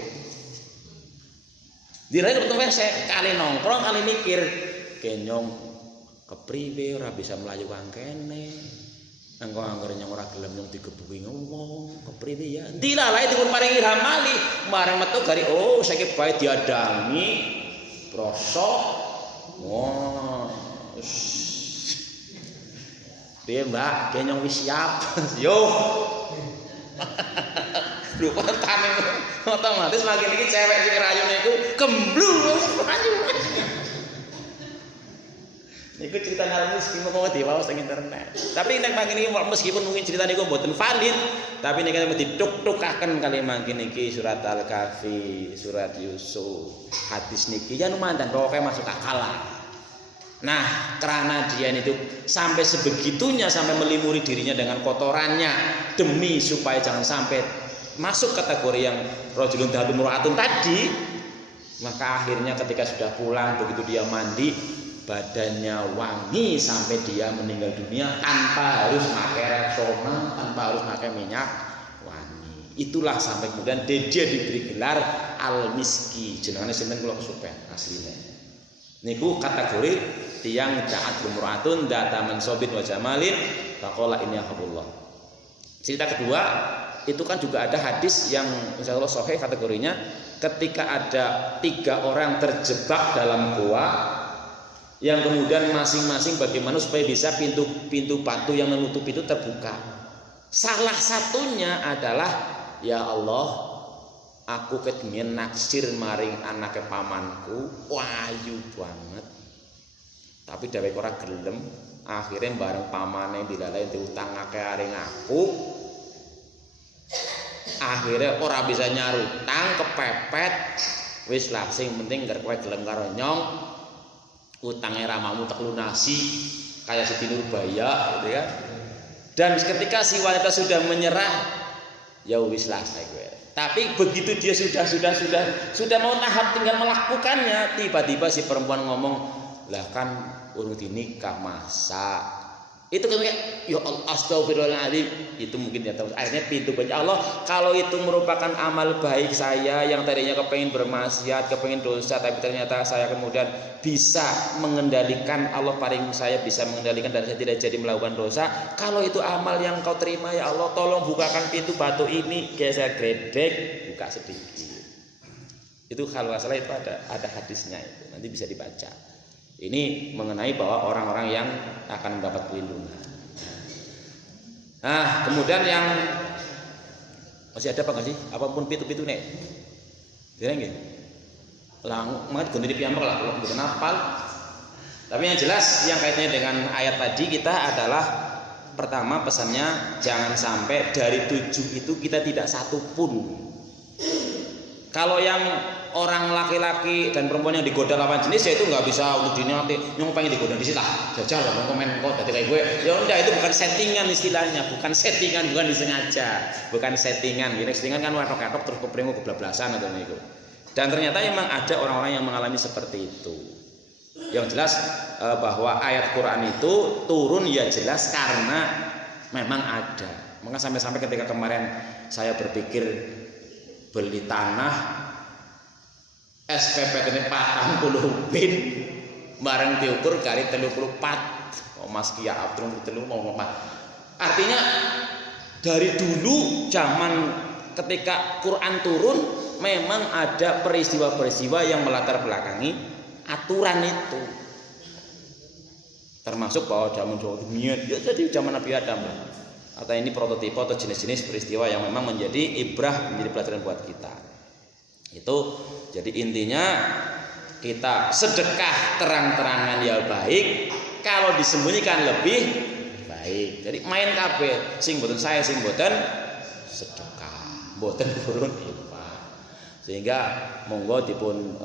Dilalai teng wesek kali nongkrong kali mikir kenyong kepriwe ora bisa melayu kang kene. Engko anggere nyong ora gelem nyong digebuki ngomong kepriwe ya. Dilalai dipun paringi ilham malih marang metu gari oh saiki bae diadangi prosok. Wah piye Mbak, kenyong wis siap. Yo. Lho pertane otomatis makin iki cewek sing rayu niku gemblung rayu. Niku ceritane al-miski monggo diwaos teng internet. Tapi nek makin iki meskipun mungkin cerita niku mboten valid, tapi nek dituk-tukaken kali makin iki surat Al-Kahfi, surat Yusuf, hadis niki ya lumayan pokoke masuk akal lah. Nah, karena dia itu sampai sebegitunya sampai melimuri dirinya dengan kotorannya demi supaya jangan sampai masuk kategori yang rajulun dhahatun mura'atun tadi, maka akhirnya ketika sudah pulang begitu dia mandi badannya wangi sampai dia meninggal dunia tanpa harus pakai Rexona, tanpa harus pakai minyak wangi. Itulah sampai kemudian dia diberi gelar al-miski. Jenengane sinten kula kesupen asline. Niku kategori tiang da'at lumratun data mensobit wa jamalin faqala inni ahabullah. Cerita kedua itu kan juga ada hadis yang insyaallah sahih kategorinya ketika ada 3 orang terjebak dalam gua yang kemudian masing-masing bagaimana supaya bisa pintu batu yang menutup itu terbuka. Salah satunya adalah ya Allah aku kepengin naksir maring anake pamanku wayu banget. Tapi dheweke ora gelem, akhirnya bareng pamane dilalai diutang akeh aring aku. Akhirnya ora bisa nyarutang kepepet. Wis lah sing penting ger kowe gelem karo nyong. Utange ramamu tak lunasi kayak Siti Nurbaya gitu ya. Dan ketika si wanita sudah menyerah, ya wis lah kowe. Tapi begitu dia sudah mau tahap tinggal melakukannya, tiba-tiba si perempuan ngomong, "Lah kan urung dinikah masa Itu kan kayak ya Allah astagfirullahaladzim, itu mungkin ya tahu. Akhirnya pintu banyak Allah. Kalau itu merupakan amal baik saya yang tadinya kepengen bermaksiat, kepengen dosa, tapi ternyata saya kemudian bisa mengendalikan, Allah paling saya bisa mengendalikan dan saya tidak jadi melakukan dosa. Kalau itu amal yang kau terima ya Allah, tolong bukakan pintu batu ini, kayak saya gredek, buka sedikit. Itu kalau nggak salah itu ada hadisnya itu, nanti bisa dibaca. Ini mengenai bahwa orang-orang yang akan mendapat perlindungan. Nah, kemudian yang masih ada apa nggak sih? Apapun pitu-pitu nih, tidak nggih? Lang, mungkin ganti piyambak lah kalau bukan hafal. Tapi yang jelas yang kaitannya dengan ayat tadi kita adalah pertama pesannya jangan sampai dari 7 itu kita tidak satu pun. Kalau yang orang laki-laki dan perempuan yang digoda lawan jenis ya itu nggak bisa untuk dinati yang pengen digoda di situ jajal mau komen kok dari kayak gue ya udah itu bukan settingan istilahnya, bukan settingan, bukan disengaja, bukan settingan. Ini settingan kan watok-watok terus kepringu kebablasan atau itu. Dan ternyata memang ada orang-orang yang mengalami seperti itu. Yang jelas bahwa ayat Quran itu turun ya jelas karena memang ada. Maka sampai-sampai ketika kemarin saya berpikir beli tanah SPP ini 40 bin bareng diukur kali 34 Mas Kia Abdul mau. Artinya dari dulu zaman ketika Quran turun memang ada peristiwa-peristiwa yang melatar belakangi aturan itu, termasuk bahwa zaman dunia ya jadi zaman Nabi Adam atau ini prototipe atau jenis-jenis peristiwa yang memang menjadi ibrah, menjadi pelajaran buat kita. Itu jadi intinya kita sedekah terang-terangan ya baik, kalau disembunyikan lebih baik. Jadi main kabeh sing mboten saya sing mboten sedekah, mboten purun infak. Sehingga monggo dipun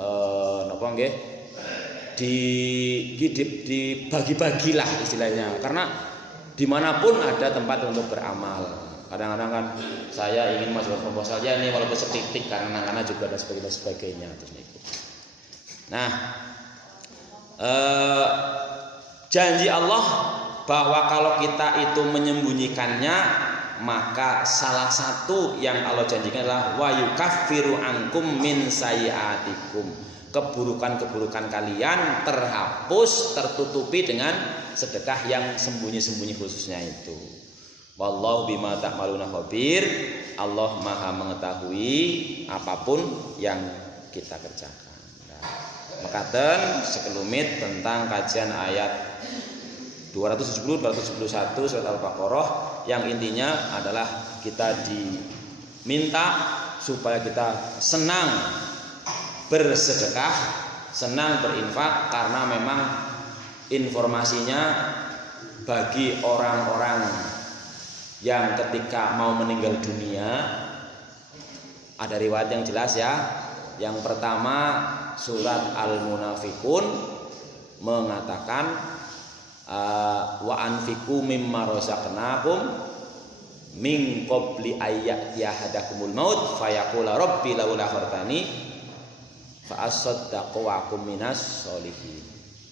napa nggih dibagi-bagilah istilahnya, karena dimanapun ada tempat untuk beramal. Kadang-kadang kan saya ingin masuk proposal ya ini walaupun setitik karena juga dan sebagainya terus itu. Nah, janji Allah bahwa kalau kita itu menyembunyikannya, maka salah satu yang Allah janjikan adalah wa yukaffiru ankum min sayiatikum. Keburukan-keburukan kalian terhapus, tertutupi dengan sedekah yang sembunyi-sembunyi khususnya itu. Wallahu bima ta'maluna khabir. Allah Maha mengetahui apapun yang kita kerjakan. Mekaten sekelumit tentang kajian ayat 270 271 surat Al-Baqarah yang intinya adalah kita diminta supaya kita senang bersedekah, senang berinfak, karena memang informasinya bagi orang-orang yang ketika mau meninggal dunia ada riwayat yang jelas ya. Yang pertama surat Al-Munafiqun mengatakan wa anfiqu mimma razaqnakum min qabli ayyati ahadakumul maut fayaqula rabbi laula akhartani fa asaddaqu wa akum minas sholihin.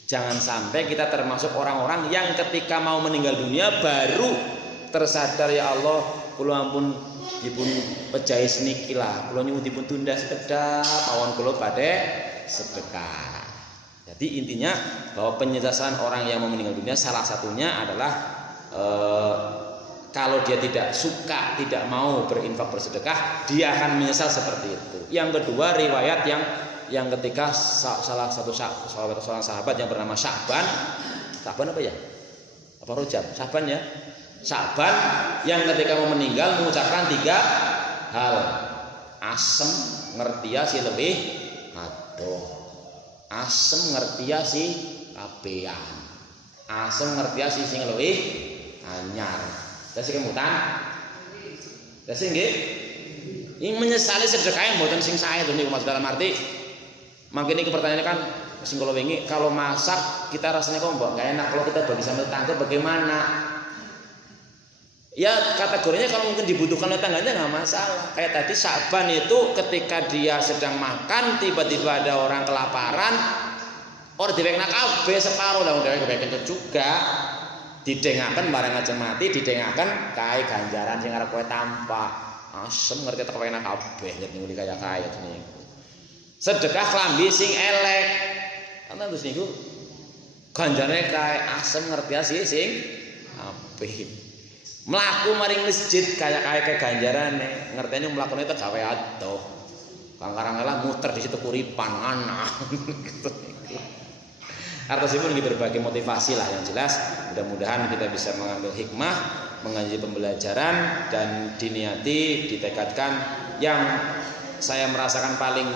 Jangan sampai kita termasuk orang-orang yang ketika mau meninggal dunia baru tersadar ya Allah kula ampun dipun pejahi seniki lah, kula nyuwun dipun tunda sekedap awan kula badhe sedekah. Jadi intinya bahwa penyelesaian orang yang mau meninggal dunia salah satunya adalah kalau dia tidak suka, tidak mau berinfak bersedekah, dia akan menyesal seperti itu. Yang kedua riwayat yang ketika salah satu seorang sahabat yang bernama Sya'ban apa ya? Apa Rajab? Sya'ban ya. Sya'ban yang ketika mau meninggal mengucapkan 3 hal. Asem ngertia si lebih adoh. Asem ngertia si kabehan. Asem ngertia si sing lebih anyar. Terus kemutan. Terus nggih. Ini menyesali sedekah mboten sing sae to niku Mas, dalam arti mangke niki pertanyaannya kan sing kula wingi, kalau masak kita rasanya kok mbok enggak enak, kalau kita bagi sama tetangga bagaimana? Ya kategorinya kalau mungkin dibutuhkan oleh tangganya nggak masalah. Kayak tadi Sya'ban itu ketika dia sedang makan tiba-tiba ada orang kelaparan, orang diwekna kabeh separuh lah udah kebaikan juga. didengaken bareng aja mati didengaken kae ganjaran sing arep kowe tampak asem ngerti teko enak kabeh nek ngene kaya kaya jenenge sedekah klambi sing elek ana terus niku ganjarane kae asem ngerti asih sing apik mlaku maring masjid kaya ganjarane ngerteni mlakune teh gawe adoh kang karangela muter di situ kuripan anak gitu. Artosipun ini berbagai motivasi lah yang jelas mudah-mudahan kita bisa mengambil hikmah mengaji pembelajaran dan diniati ditekadkan yang saya merasakan paling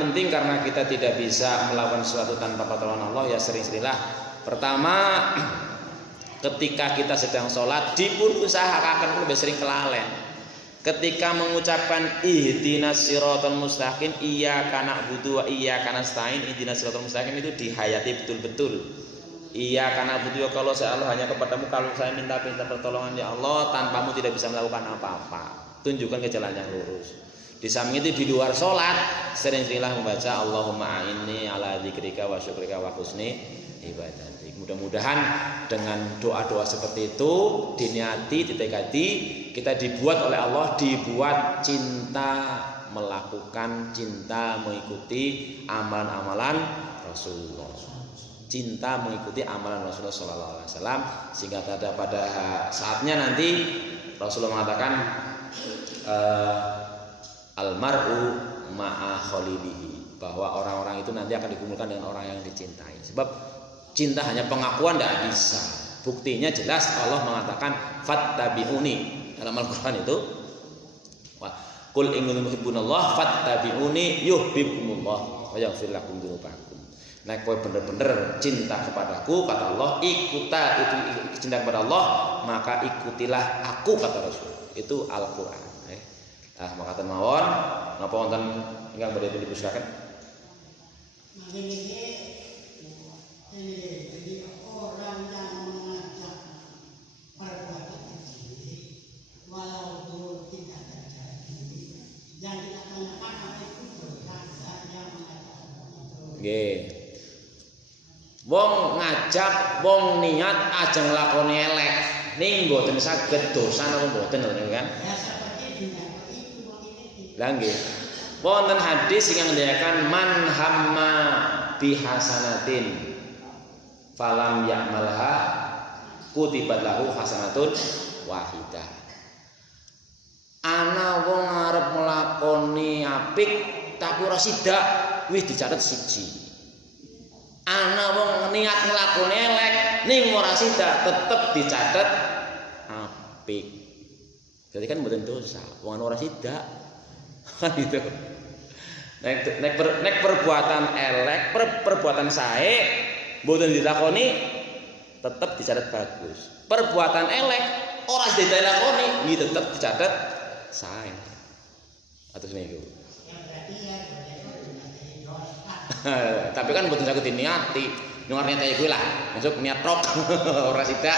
penting karena kita tidak bisa melakukan sesuatu tanpa pertolongan Allah ya sering-seringlah pertama ketika kita sedang sholat dipun usahakan lebih sering kelalen ketika mengucapkan ihdinas siratal mustaqim iyyaka na'budu wa iyyaka nasta'in ihdinas siratal mustaqim itu dihayati betul-betul iyyaka na'budu kalau saya Allah hanya kepadamu kalau saya minta pertolongan ya Allah tanpamu tidak bisa melakukan apa-apa tunjukkan ke jalan yang lurus di samping itu di luar sholat sering-seringlah membaca Allahumma a'inni ala dzikrika wa syukrika wa husni ibadah mudah-mudahan dengan doa-doa seperti itu diniati, ditekadi kita dibuat oleh Allah dibuat cinta melakukan cinta mengikuti amalan-amalan Rasulullah cinta mengikuti amalan Rasulullah sallallahu alaihi wasallam sehingga pada saatnya nanti Rasulullah mengatakan almar'u ma'a khalilihi bahwa orang-orang itu nanti akan dikumpulkan dengan orang yang dicintai sebab cinta hanya pengakuan tidak bisa. Buktinya jelas Allah mengatakan fattabi'uni dalam Al-Qur'an itu. Qul in kuntum tuhibbunallah fattabi'uni yuhibbukumullah wa yaghfir lakum dzunubakum. Nek kowe bener-bener cinta kepadaku kata Allah, itu cinta kepada Allah, maka ikutilah aku kata Rasul. Itu Al-Qur'an. Maka mawon napa wonten ingkang badhe dipusakaken? Jadi orang yang mengajak perbuatan keji walaupun tidak terjadi yang kita tanyakan apa itu berkata yang mengajak nggih wong ngajak wong niat ajeng lakoni elek ning mboten saged dosa napa mboten kan ya seperti dinyak itu wong ini lha nggih wonten hadis sing ngendikan man hamma bihasanatin falam ya'malha kutibat lahu hasanatun wahidah ana wong arep nglakoni apik tapi ora sidak wis dicatet siji ana wong niat nglakoni elek ning ora sidak tetep dicatet apik jadi kan mboten dosa wong ora sidak kan gitu nek perbuatan elek perbuatan sae mboten dilakoni tetap dicatat bagus. Perbuatan elek ora dilakoni iki tetap dicatat sae. Atus niku. Tapi kan mboten saged diniati. Nyuarnya kaya kuwi lah. Masuk niat rok ora sidak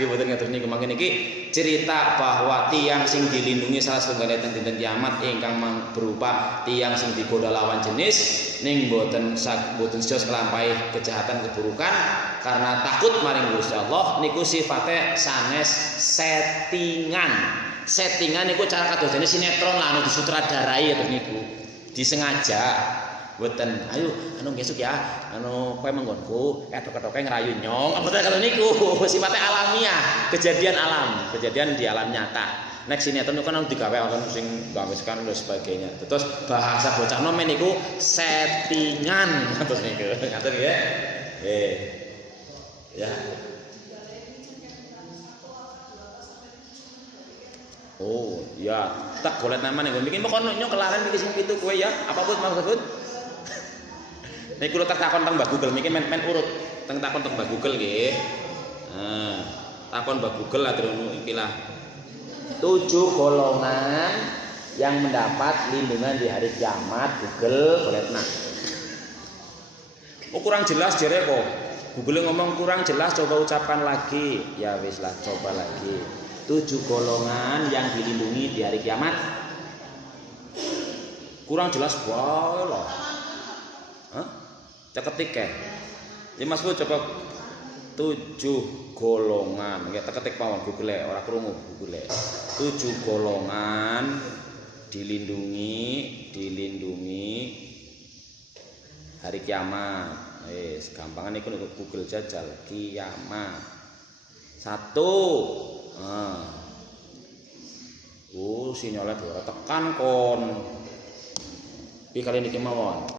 nggih mboten ngatur niku mangke niki cerita bahwa tiang sing dilindungi salah setunggal dinten kiamat ingkang berupa tiang sing digoda lawan jenis ning boten sejauh kelampahi kejahatan keburukan karena takut maring Gusti Allah niku sifate sanes settingan niku cara kadosane sinetron lah anu disutradarai terus niku disengaja boten ayo anu besok ya anu kowe menggonku ketok-ketoke ngrayu nyong apa kalau niku sifate alamiah kejadian di alam nyata nek sinetron kan anu digawe wonten sing gawe sekarang dan sebagainya. Terus bahasa bocah nom niku settingan terus niku. Ngaten nggih. Ya. Oh, ya, tak golek nama nih. Bikin pokoknya nyok kelaran bikin sing pitu kowe ya. Apa pun maksud? Nek kula tak takon teng Mbah Google miki men urut. Teng takon teng Mbah Google nggih. Nah, takon Mbah Google lah terus iki lah. 7 golongan yang mendapat lindungan di hari kiamat Google golekna. Oh kurang jelas jere kok. Google ngomong kurang jelas coba ucapan lagi. Ya wis lah coba lagi. 7 golongan yang dilindungi di hari kiamat. Kurang jelas wae loh. Hah? Cek ketik ya. Mas Bu coba 7 golongan. Nggih ketik mawon Google ora krungu Google. 7 golongan dilindungi hari kiamat. Wis gampangan niku Google jajal kiamat. 1. Sinyalnya ora tekan kon. Iki kali niki mawon.